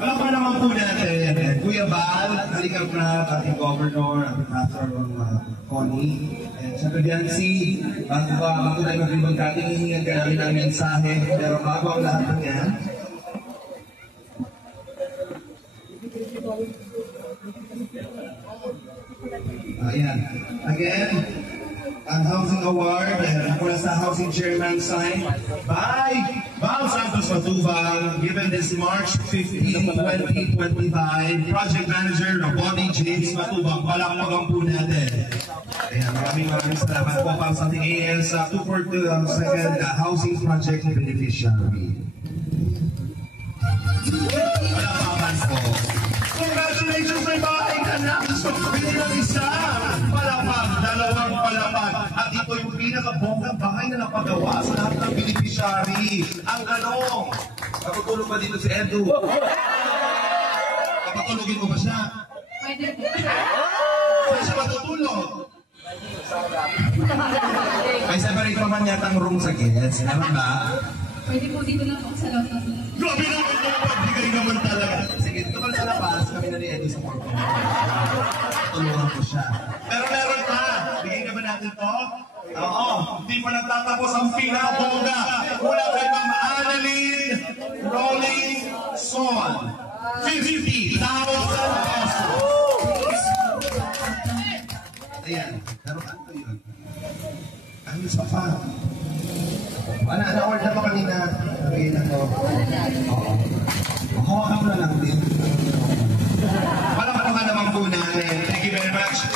Alam pa naman po natin, Kuya Val, halika na ating governor, ating pastor Connie, and siyempre Biancy, bago tayo mag-ibang kating hihingan ka namin ang mensahe, pero bago ang lahat ng yan, ayan, again, ang Housing Award, mula sa Housing Chairman sign by Val Santos Matubang, given this March 15, 2025, Project Manager Robody James Matubang. Palakpakan po natin. Ayan, maraming salamat po para sa ating AS 242 Housing Project Beneficiary. Palakpakan po. Congratulations, may bahay ka na! Gusto ko bilang isa! Palapag, dalawang palapag. At ito yung pinaka-bonggang bahay na napagawa sa lahat ng beneficiary. Ang ano? Kapatulog ba dito si Edu? Kapatulogin mo ba siya? Pwede po. Saan siya matutulog? May separate naman yata ang room sa kids. Naman ba? Pwede po dito lang po sa labas. Grabe naman yung pagbigay naman talaga. Sige, dito ka sa labas. Kami na ni Edu sa porto. Tulungan ko siya. Pero meron pa. Bigyan ka ba natin to? Oo. Hindi pa nagtatapos ang pinaka-bongga. Mula kay Ma'am Annalyn Rolling Son. 50,000 pesos. Ayan. Meron ka ito yun. Ano sa pa? Wala, na-order na ba kanina? Nabigyan ako. Oo. Hawakan mo na lang din. Palakpakan naman po natin. Thank you very much.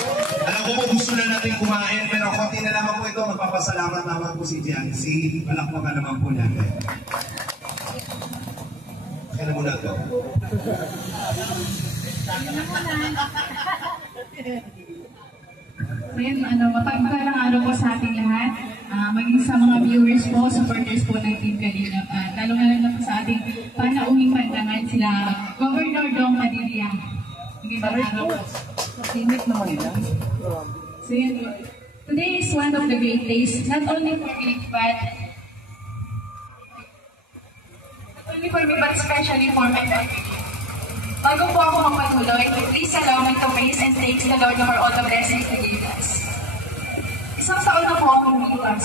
Alam ko po gusto na natin kumain, pero konti na naman po ito. Magpapasalamat naman po si Jancy. Palakpakan naman po natin. Kaya na muna ito. Ngayon, mapagpalang araw po sa ating lahat. Maging sa mga viewers po, supporters po ng Team Kalingap. Lalo-lalo na po sa ating panauhing pantangan sila Governor Dong Padilla. Magandang araw po. Init naman yan. So yun, today is one of the great days, not only for me, but especially for my family. Bago po ako magpatuloy, please allow me to praise and thank the Lord for all the blessings He gave us. Isang taon na po akong lipas.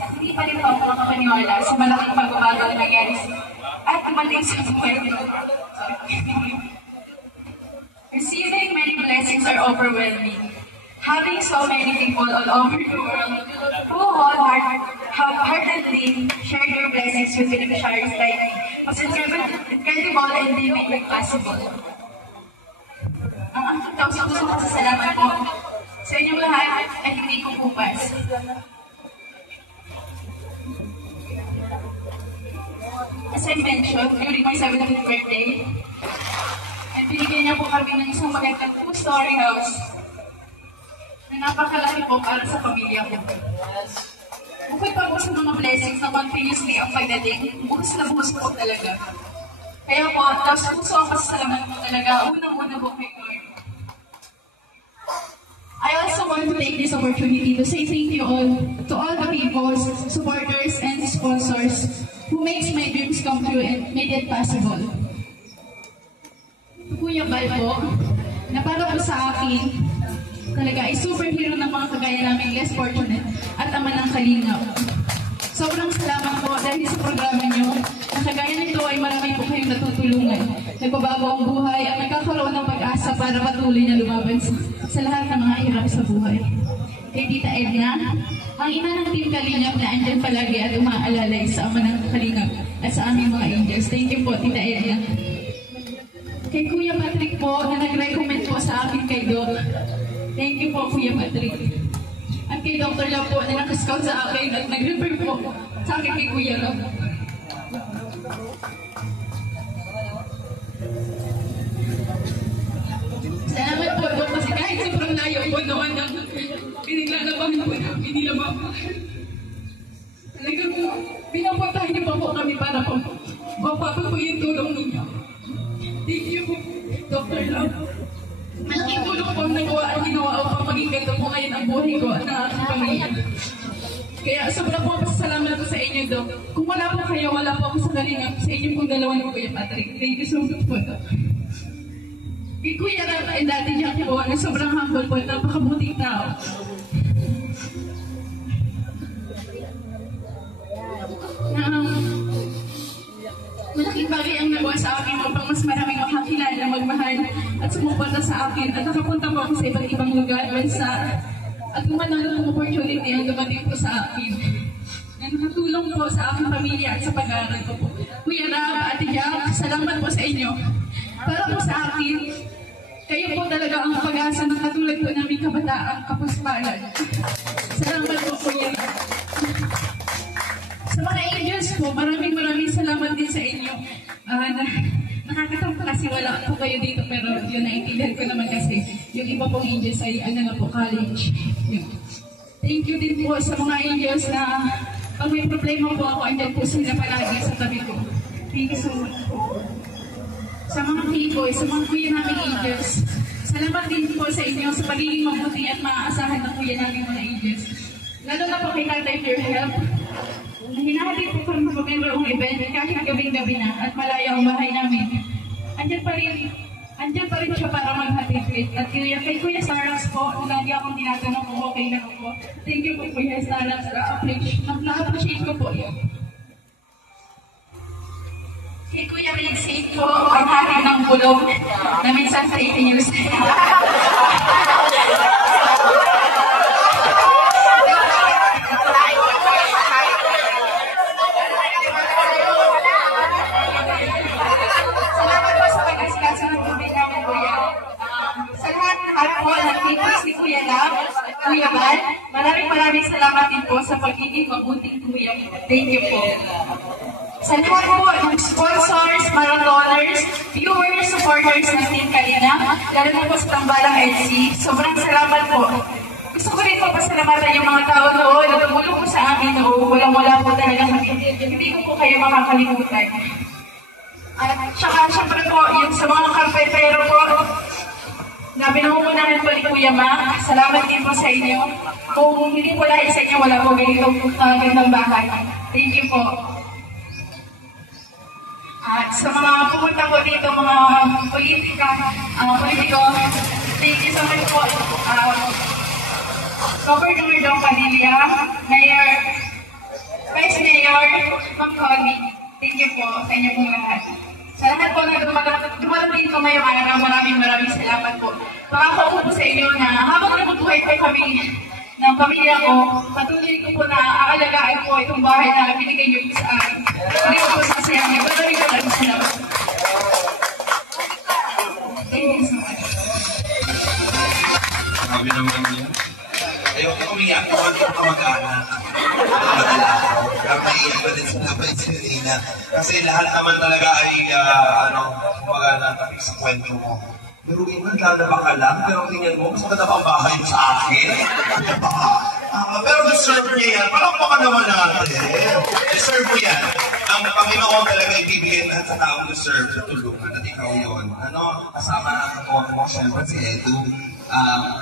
At hindi pa rin po ako makapaniwala sa malaking pagbabago na nangyari at dumating sa buhay ko. Receiving many blessings are overwhelming. Having so many people all over the world who wholeheartedly share their blessings with beneficiaries like me was incredible and they make it possible. Ang taos-pusong pasasalamat po sa inyong lahat ay hindi ko pupas. As I mentioned, during my 17th birthday, ay binigyan niya po kami ng isang magandang two-story house na napakalaki po para sa pamilya ko. Bukod pa po sa mga blessings na continuously ang pagdating, buhos na buhos po talaga. Kaya po, tapos puso ang pasasalamat po talaga, unang-una po kay Lord. I also want to take this opportunity to say thank you all to all the people, supporters, and sponsors who makes my dreams come true and made it possible. Kuya Val po, na para po sa akin, talaga ay superhero ng mga kagaya namin less fortunate at ama ng Kalingap. Sobrang salamat po dahil sa programa nyo na kagaya nito ay marami po kayong natutulungan. Nagbabago ang buhay at nagkakaroon ng pag-asa para patuloy na lumaban sa lahat ng mga hirap sa buhay. Kay Tita Edna, ang ina ng Team Kalingap na andyan palagi at umaalalay sa ama ng Kalingap at sa aming mga angels. Thank you po, Tita Edna. Kay Kuya Patrick po na nag-recommend po sa akin kay Doc. Thank you po, Kuya Patrick. At kay Dr. Love po na nakascout sa akin at nag-refer po sa akin kay Kuya Love. Salamat po, Dok, kasi kahit sobrang layo po naman ang pinaglalabang po namin nilabang. Talagang pinapuntahan niyo pa po kami para po mapapag po yung tulong ninyo. Thank you po, Dr. Love. Malaking tulong po ang nagawa at ginawa upang maging ganito po ngayon ang buhay ko at ang aking pamilya. Kaya sobrang po pasasalamat ko sa inyo, Dok. Kung wala po kayo, wala po ako sa kalingap sa inyo pong dalawa ni Kuya Patrick. Thank you so much po. Kay Kuya Ram and Daddy Jack po, na sobrang humble po, napakabuting tao. Malaking bagay ang nagawa sa akin upang mas maraming makakilala, magmahal at sumuporta sa akin at nakapunta po ako sa iba't ibang lugar, bansa at kumanalo ng opportunity ang dumating po sa akin. Na nakatulong po sa aking pamilya at sa pag-aaral ko po. Kuya Ram, Ate Jack, salamat po sa inyo. Para po sa akin, kayo po talaga ang pag-asa ng katulad po namin kabataang kapuspalan. Salamat po, Kuya Ram. Sa mga angels po, maraming salamat din sa inyo. Nakakatawa kasi wala po kayo dito, pero yun, naiintindihan ko naman kasi yung iba pong angels ay na po, college. Yun. Thank you din po sa mga angels na pag may problema po ako, andyan po sila palagi sa tabi ko. Thank you so much po. Sa mga people, sa mga kuya namin angels, salamat din po sa inyo sa pagiging mabuti at maaasahan ng kuya namin mga angels. Lalo na po kay Tatay for help. Hinahatid po kami mag-memberong event kahit gabing-gabi na at malayo ang bahay namin. Andyan pa rin siya para maghatid. At kay Kuya Starlax po, na lagi akong tinatanong kung okay lang po. Thank you po Kuya Starlax, na-appreciate ko po yun. Kay Kuya Rinsin po, ang hatid ng bulong na minsan sa 18 years. Kuya Val, maraming salamat din po sa pagiging mabuting kuya. Thank you po. Sa lahat po ng sponsors, marathoners, viewers, supporters ng Team Kalina, lalo na po sa Tambalang LC, sobrang salamat po. Gusto ko rin po pasalamatan yung mga tao noon na tumulong po sa amin noon. Walang-wala po talaga kami. Hindi ko po kayo makakalimutan. At saka syempre po, yung sa mga karpetero po, na pinangungunahan po ni Kuya Ma, salamat din po sa inyo. Kung hindi po dahil sa inyo, wala po ganitong bahay. Thank you po. At sa mga pumunta po dito, mga politiko, thank you so much po. Governor Dong Padilla, Mayor, Vice Mayor, Ma'am Connie, thank you po sa inyo pong lahat. Sa lahat po na dumarating ko ngayong araw, maraming salamat po. Pangako ko po sa inyo na habang nabubuhay po kami ng pamilya ko, patuloy ko po na aalagaan po itong bahay na binigay niyo sa akin. Hindi ko po sasayangin. Maraming salamat. Thank you so much. Sabi naman niya, ayoko umiyak ko ang kamag-anak. Naiiyak ko din sila pa si Rina. Kasi lahat naman talaga ay, kumbaga natakik sa kwento mo. Pero Iman, lalaba ka lang, pero tingnan mo, mas maganda pa ang bahay mo sa akin. Pero deserve niya yan. Parang baka naman natin. Deserve mo yan. Ang Panginoon talaga ibibigay lahat sa taong deserve sa tulungan. At ikaw yun. Kasama ako, siyempre si Edu.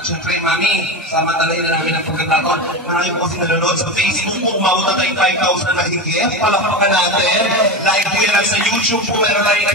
Siyempre, Mami, samantalahin na namin ang pagkataon. Marami po kasi nanonood sa Facebook po. Umabot na tayo 5,000 na higit. Palakpakan natin. Like nyo yan sa YouTube po. Meron tayo